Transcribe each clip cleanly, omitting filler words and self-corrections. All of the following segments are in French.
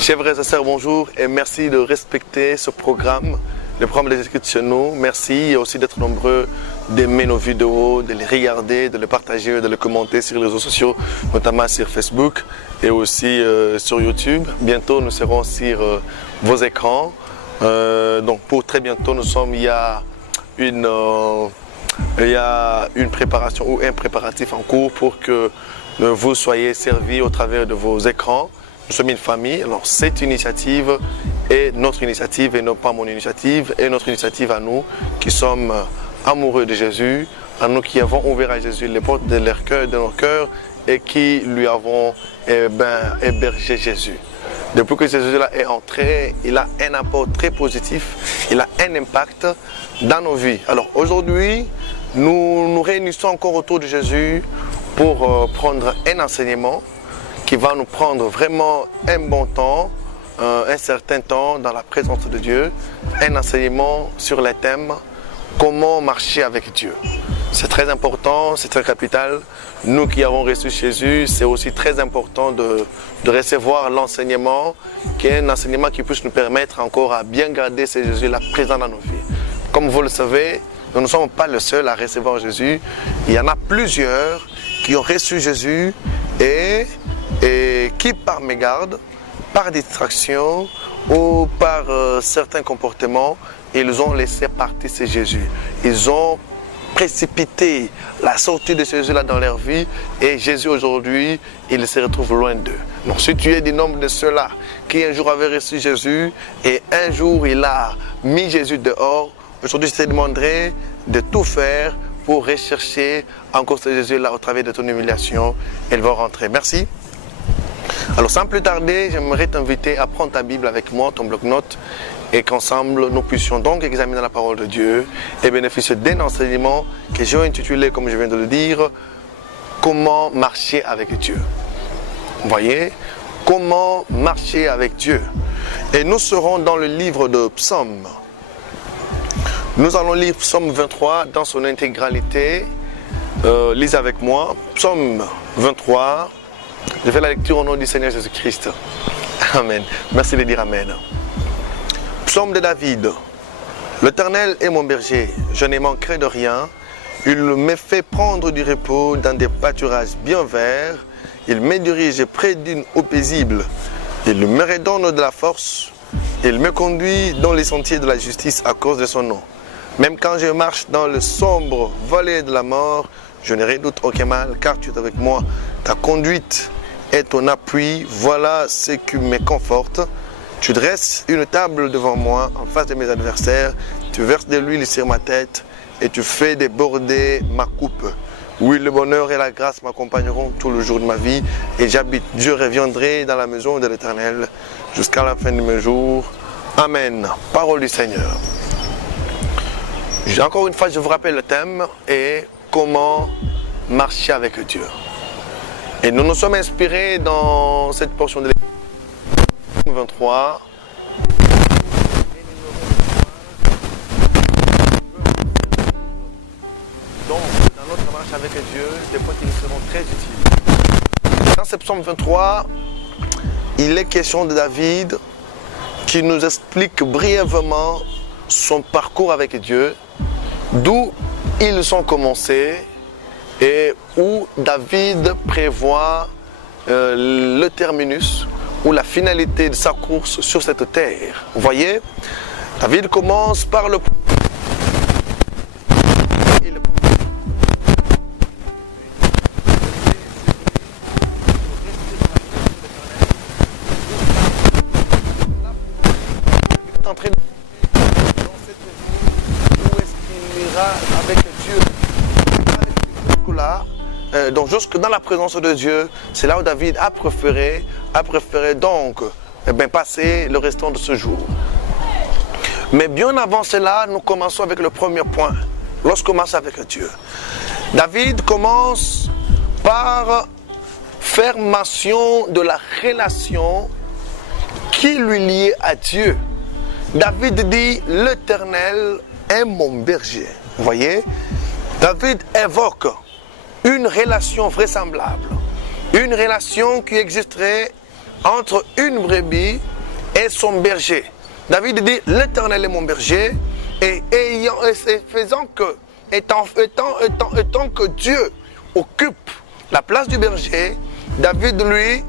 Chers frères et sœurs, bonjour et merci de respecter ce programme, le programme des écrits chez nous. Merci aussi d'être nombreux d'aimer nos vidéos, de les regarder, de les partager, de les commenter sur les réseaux sociaux, notamment sur Facebook et aussi sur YouTube. Bientôt, nous serons sur vos écrans. Donc pour très bientôt, il y a une préparation ou un préparatif en cours pour que vous soyez servis au travers de vos écrans. Nous sommes une famille, alors cette initiative est notre initiative et non pas mon initiative, et notre initiative à nous qui sommes amoureux de Jésus, à nous qui avons ouvert à Jésus les portes de leur cœur, de nos cœurs et qui lui avons hébergé Jésus. Depuis que Jésus-là est entré, il a un apport très positif, il a un impact dans nos vies. Alors aujourd'hui, nous nous réunissons encore autour de Jésus pour prendre un enseignement qui va nous prendre vraiment un bon temps, un certain temps dans la présence de Dieu, un enseignement sur les thèmes comment marcher avec Dieu. C'est très important, c'est très capital. Nous qui avons reçu Jésus, c'est aussi très important de recevoir l'enseignement, qui est un enseignement qui puisse nous permettre encore à bien garder ce Jésus-là présent dans nos vies. Comme vous le savez, nous ne sommes pas les seuls à recevoir Jésus. Il y en a plusieurs qui ont reçu Jésus et qui par mégarde, par distraction ou par certains comportements, ils ont laissé partir ce Jésus. Ils ont précipité la sortie de Jésus-là dans leur vie et Jésus aujourd'hui, il se retrouve loin d'eux. Donc si tu es du nombre de ceux-là qui un jour avaient reçu Jésus et un jour il a mis Jésus dehors, aujourd'hui je te demanderai de tout faire pour rechercher encore ce Jésus-là au travers de ton humiliation. Il va rentrer. Merci. Alors sans plus tarder, j'aimerais t'inviter à prendre ta Bible avec moi, ton bloc-notes, et qu'ensemble nous puissions donc examiner la parole de Dieu et bénéficier d'un enseignement que j'ai intitulé, comme je viens de le dire, comment marcher avec Dieu. Vous voyez, comment marcher avec Dieu. Et nous serons dans le livre de Psaume. Nous allons lire Psaume 23 dans son intégralité. Lisez avec moi, Psaume 23. Je fais la lecture au nom du Seigneur Jésus-Christ. Amen. Merci de dire Amen. Psaume de David. L'Éternel est mon berger, je ne manquerai de rien. Il me fait prendre du repos dans des pâturages bien verts. Il me dirige près d'une eau paisible. Il me redonne de la force. Il me conduit dans les sentiers de la justice à cause de son nom. Même quand je marche dans le sombre vallée de la mort, je ne redoute aucun mal, car tu es avec moi. Ta conduite et ton appui, voilà ce qui me conforte. Tu dresses une table devant moi, en face de mes adversaires. Tu verses de l'huile sur ma tête et tu fais déborder ma coupe. Oui, le bonheur et la grâce m'accompagneront tout le jour de ma vie. Et je reviendrai dans la maison de l'Éternel jusqu'à la fin de mes jours. Amen. Parole du Seigneur. Encore une fois, je vous rappelle le thème et comment marcher avec Dieu. Et nous nous sommes inspirés dans cette portion de l'épisode 23. Donc, dans notre marche avec Dieu, des points qui nous seront très utiles. Dans ce psaume 23, il est question de David qui nous explique brièvement son parcours avec Dieu, d'où ils ont commencé et où David prévoit le terminus ou la finalité de sa course sur cette terre. Vous voyez, David commence par le donc jusque dans la présence de Dieu, c'est là où David a préféré donc passer le restant de ce jour. Mais bien avant cela, nous commençons avec le premier point. Lorsqu'on marche avec Dieu, David commence par faire mention de la relation qui lui liait à Dieu. David dit, l'Éternel est mon berger. Vous voyez, David évoque une relation vraisemblable, une relation qui existerait entre une brebis est son berger. David dit, l'Éternel est mon berger, et faisant que, étant que Dieu occupe la place du berger, David, lui,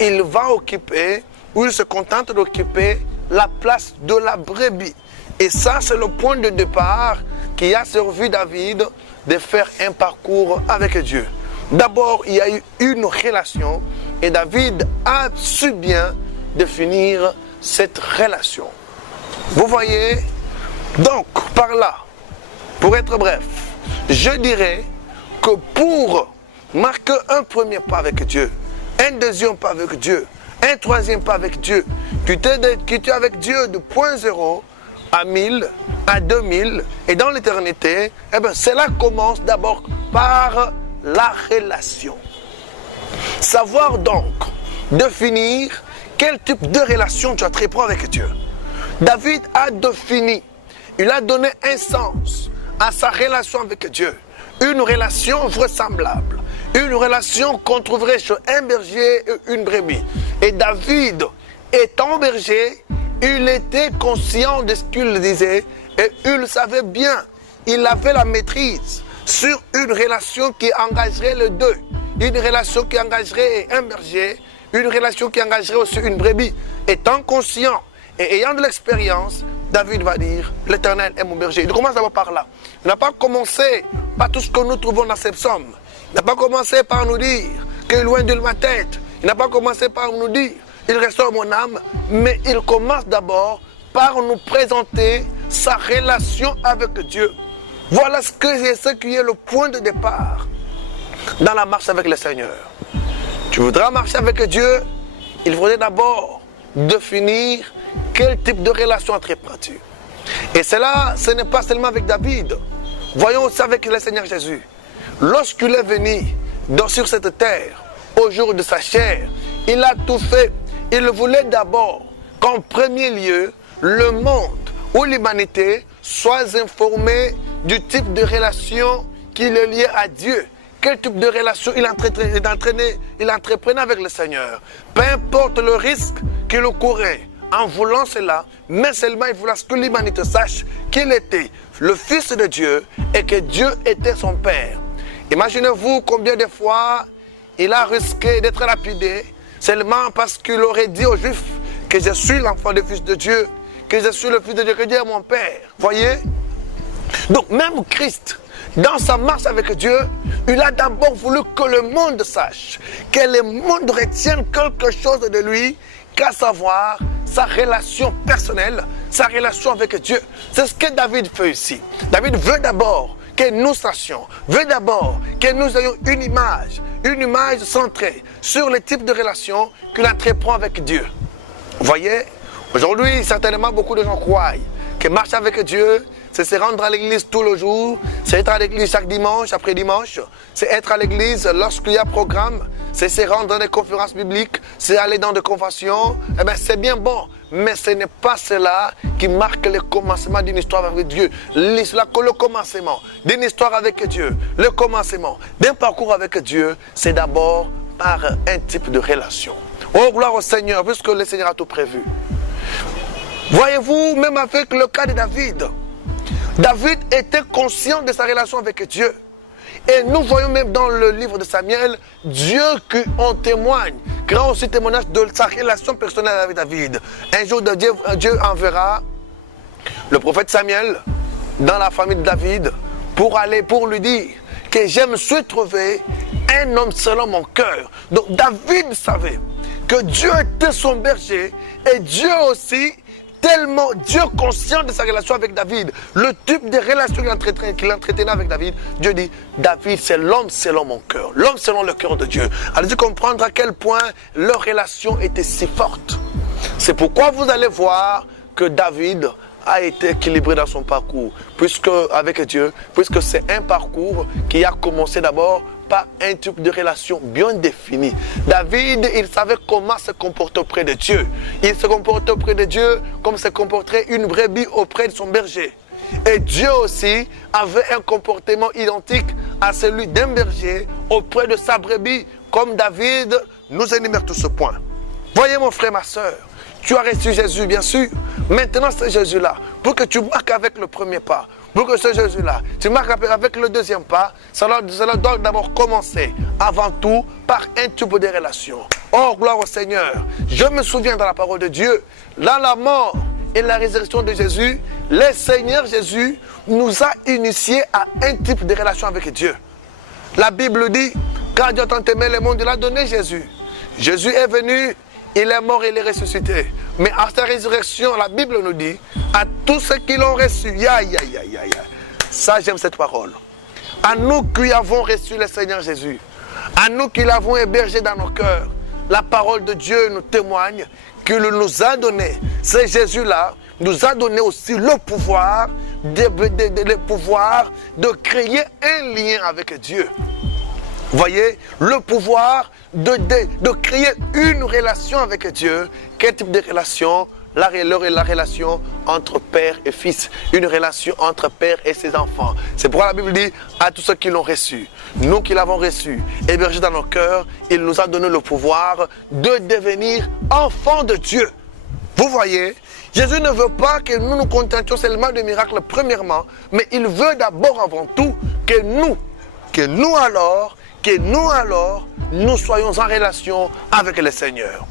il va occuper, ou il se contente d'occuper la place de la brebis. Et ça, c'est le point de départ qui a servi David de faire un parcours avec Dieu. D'abord, il y a eu une relation et David a su bien définir cette relation. Vous voyez, donc, par là, pour être bref, je dirais que pour marquer un premier pas avec Dieu, un deuxième pas avec Dieu, un troisième pas avec Dieu, quitter avec Dieu de 0.0 à 1000, à 2000 et dans l'éternité, eh bien, cela commence d'abord par la relation. Savoir donc définir quel type de relation tu entreprends avec Dieu. David a défini, il a donné un sens à sa relation avec Dieu. Une relation vraisemblable, une relation qu'on trouverait chez un berger et une brebis. Et David, étant berger, il était conscient de ce qu'il disait et il savait bien, il avait la maîtrise sur une relation qui engagerait les deux. Une relation qui engagerait un berger, une relation qui engagerait aussi une brebis. Étant conscient et ayant de l'expérience, David va dire, l'Éternel est mon berger. Il commence d'abord par là. Il n'a pas commencé par tout ce que nous trouvons dans ces psaumes. Il n'a pas commencé par nous dire qu'il est loin de ma tête. Il n'a pas commencé par nous dire, il restaure mon âme. Mais il commence d'abord par nous présenter sa relation avec Dieu. Voilà ce qui est le point de départ dans la marche avec le Seigneur. Tu voudras marcher avec Dieu, il faudrait d'abord définir quel type de relation entreprends-tu. Et cela, ce n'est pas seulement avec David. Voyons aussi avec le Seigneur Jésus. Lorsqu'il est venu sur cette terre, au jour de sa chair, il a tout fait. Il voulait d'abord qu'en premier lieu, le monde ou l'humanité soit informée du type de relation qui le liait à Dieu. Quel type de relation il entreprenait avec le Seigneur. Peu importe le risque qu'il courait en voulant cela, mais seulement il voulait que l'humanité sache qu'il était le Fils de Dieu et que Dieu était son Père. Imaginez-vous combien de fois il a risqué d'être lapidé seulement parce qu'il aurait dit aux Juifs que je suis l'enfant du Fils de Dieu, que je suis le Fils de Dieu, que Dieu est mon Père. Voyez? Donc même Christ, dans sa marche avec Dieu, il a d'abord voulu que le monde sache, que le monde retienne quelque chose de lui, qu'à savoir sa relation personnelle, sa relation avec Dieu. C'est ce que David fait ici. David veut d'abord que nous sachions, veut d'abord que nous ayons une image centrée sur le type de relation qu'il entreprend avec Dieu. Vous voyez, aujourd'hui, certainement beaucoup de gens croient que marcher avec Dieu, c'est se rendre à l'église tous les jours, c'est être à l'église chaque dimanche après dimanche, c'est être à l'église lorsqu'il y a programme, c'est se rendre dans des conférences bibliques, c'est aller dans des confessions. Eh bien, c'est bien bon, mais ce n'est pas cela qui marque le commencement d'une histoire avec Dieu. Le commencement d'une histoire avec Dieu, le commencement d'un parcours avec Dieu, c'est d'abord par un type de relation. Oh, gloire au Seigneur, puisque le Seigneur a tout prévu. Voyez-vous, même avec le cas de David, David était conscient de sa relation avec Dieu. Et nous voyons même dans le livre de Samuel, Dieu qui en témoigne, qui rend aussi témoignage de sa relation personnelle avec David. Un jour, Dieu enverra le prophète Samuel dans la famille de David pour lui dire que je me suis trouvé un homme selon mon cœur. Donc David savait que Dieu était son berger et Dieu aussi, tellement Dieu conscient de sa relation avec David, le type de relation qu'il entretenait avec David, Dieu dit, David c'est l'homme selon mon cœur, l'homme selon le cœur de Dieu. Allez-y comprendre à quel point leur relation était si forte. C'est pourquoi vous allez voir que David a été équilibré dans son parcours, avec Dieu, puisque c'est un parcours qui a commencé d'abord par un type de relation bien défini. David, il savait comment se comporter auprès de Dieu. Il se comportait auprès de Dieu comme se comporterait une brebis auprès de son berger. Et Dieu aussi avait un comportement identique à celui d'un berger auprès de sa brebis. Comme David nous énumère tout ce point. Voyez mon frère, ma soeur, tu as reçu Jésus, bien sûr. Maintenant, c'est Jésus-là. Pour que tu marques avec le premier pas, pour que ce Jésus-là, tu marques avec le deuxième pas, cela doit d'abord commencer, avant tout, par un type de relation. Oh, gloire au Seigneur. Je me souviens dans la parole de Dieu, dans la mort et la résurrection de Jésus, le Seigneur Jésus nous a initiés à un type de relation avec Dieu. La Bible dit, quand Dieu a tant aimé le monde, il a donné Jésus. Jésus est venu, il est mort et il est ressuscité. Mais à sa résurrection, la Bible nous dit, à tous ceux qui l'ont reçu, ça j'aime cette parole. À nous qui avons reçu le Seigneur Jésus, à nous qui l'avons hébergé dans nos cœurs, la parole de Dieu nous témoigne qu'il nous a donné, c'est Jésus-là, nous a donné aussi le pouvoir de créer un lien avec Dieu. Voyez, le pouvoir de créer une relation avec Dieu. Quel type de relation? La relation entre père et fils. Une relation entre père et ses enfants. C'est pourquoi la Bible dit à tous ceux qui l'ont reçu. Nous qui l'avons reçu, hébergé dans nos cœurs, il nous a donné le pouvoir de devenir enfants de Dieu. Vous voyez, Jésus ne veut pas que nous nous contentions seulement de miracles premièrement, mais il veut d'abord avant tout que nous alors, nous soyons en relation avec le Seigneur.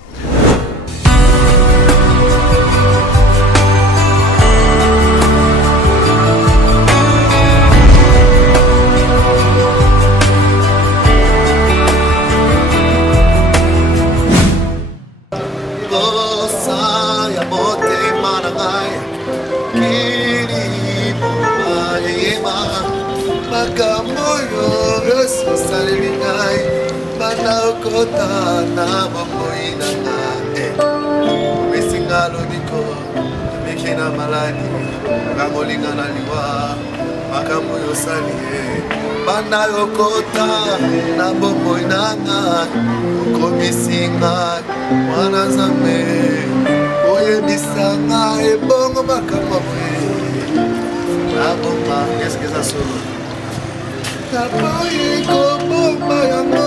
Kota na mamoina na mesingalo niko mekena maladi ngamolinga na liwa makamoyo salie bana yokota na bomoina na komisinga mwana zambe oye bisanga ebongo makamwe na bomba qu'est-ce que ça sonne Tapoy como mayango,